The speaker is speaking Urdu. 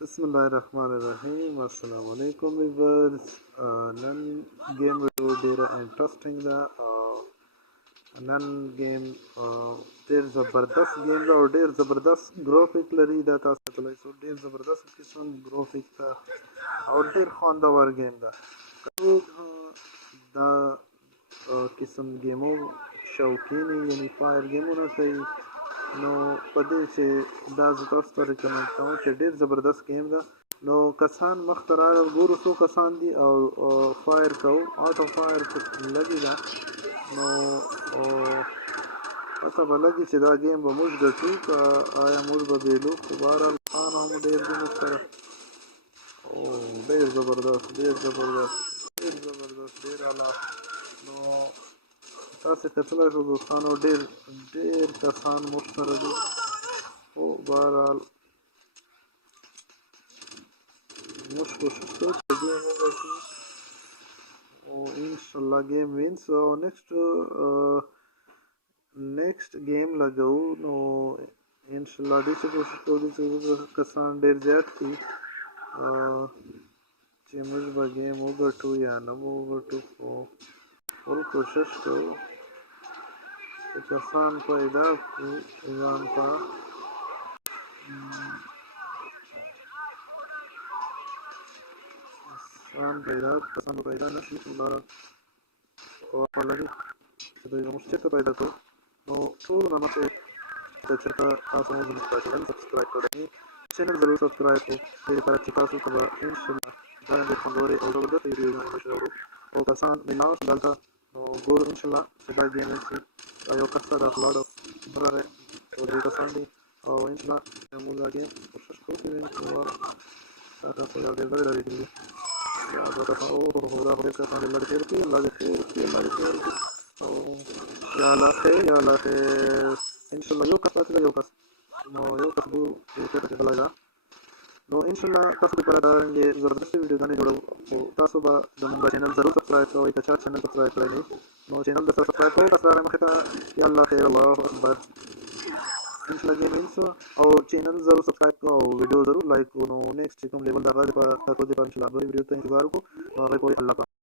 Bismillahirrahmanirrahim. Assalamu alaikum viewers. Nan game review dera interesting da nan game ډیر زبردست game دا او ډیر زبردست graphic لري دا تاسو ته لای سو ډیر زبردست قسم graphic دا او ډیر خوندور game دا دا قسم گیمو شوقین یعنی فایر گیمونه کوي نو په دې چې دا زه تاسو ته ریکمنډ کوم چې ډېر زبردست گیم ده نو کسان مخته راغلل ګورو څو کسان دي او فایر کوو آټو فایر لګي ده نو پته به لګي چې دا گیم به موږ ګټو که آیا موږ به بېلو خو بهرحال خان هم ډېر دي موږ سره ډېر زبردست ډېر زبردست ډېر زبردست ډېر اعلی نو تاسو کتلای شو دوستانو ډېر کسان موږ سره دي خو بهرحال موږ کوشش کوو چې ګیم وګټو او انشاءالله ګیم وینس او نیکسټ ګیم لګوو نو انشاءالله دې چې کوشش کوو چې کسان ډېر زیات دي چې موږ به ګیم وګټو یا نه به وګټو خو ټول کوشش کوو چې کسان پیدا کړو ځان ته کسان به پیدا نه شي خو لري چې دوی موږ چېرته پیدا کړو نو ټولو نه مخکې که چېرته تاسو موږ زموږ چینل سبسکرایب کړی چینل ضرور سبسکرایب کړو دې لپاره چې تاسو ته به انشاءالله دا ډېر خوندورې او زبردست ویډیوګانې راوړو او کسان میلاو شو دلته نو ګورو انشاءالله چې دا ګیم وینس شي یو کس ته دا ولاړ راغی او درې کسان دي او انشاءالله موږ دا ګیم کوشش کوو چې وینس دا تاسو یو ډېر لرې راوړي دي یا دا کسان دا خو ډېر کسان الله دې خیر کړي الله دې خیر کړي الله دې خیر کړي او یا الله خیر یا الله خیر انشاءالله یو کس پاتې ده یو کس نو یو کس ګورو چې چېرته چېدلی ده نو انشاءالله تاسو لپاره دا رنګې زبردستې ویډیوګانې جوړوو خو تاسو به زموږ چینل ضرور سبسکرایب کوئ که چا چینل سبسکرایب کړی دی نو چینل درسره سبسکرایب کوئ بس راغی مخې ته یا الله خیر الله اکبر انشاءالله ګیم وینس او چینل ضرور سبسکرایب کوو او ویډیو ضرور لایک کوو نو نیکسټ چې کوم لیول د هغه لپاره تاسو دپاره انشاءالله بلې ویډیو ته انتظار وکړو نو هغې پورې الله پاک